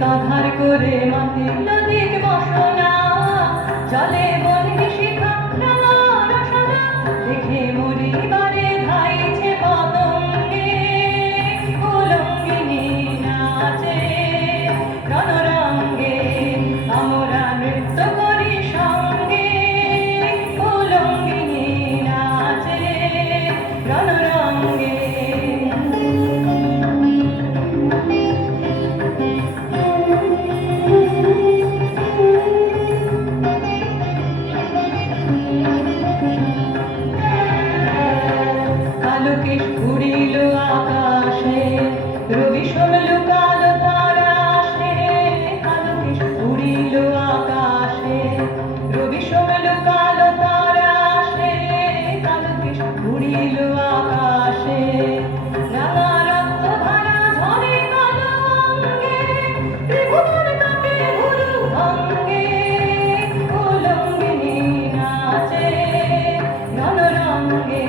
কাঁধার করে মাটি নদীর বসনা জলে বলি শিখা রসনা দেখে মরি বারে ধাইছে পতঙ্গে উলঙ্গিনী নাচে রণরঙ্গে আমরা নৃত্য করি সঙ্গে উলঙ্গিনী নাচে রণরঙ্গে আলোকেশ উড়িল আকাশে রবি শোনল কালো তারা আসে আলোকেশ উড়িল আকাশে রবি শোনল কালো তারা আসে আলোকেশ উড়িল আকাশে রাঙা রক্ত ধারা ঝরে কালো অঙ্গে ত্রিভুবন কাঁপে ভুরু ভঙ্গে উলঙ্গিনী নাচে রণরঙ্গে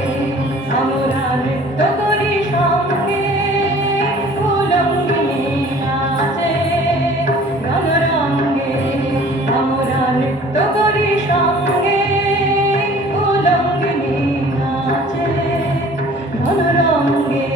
আমরা নৃত্য করি সঙ্গে উলঙ্গিনী নাচে রণরঙ্গে আমরা নৃত্য করি সঙ্গে উলঙ্গিনী নাচে রণরঙ্গে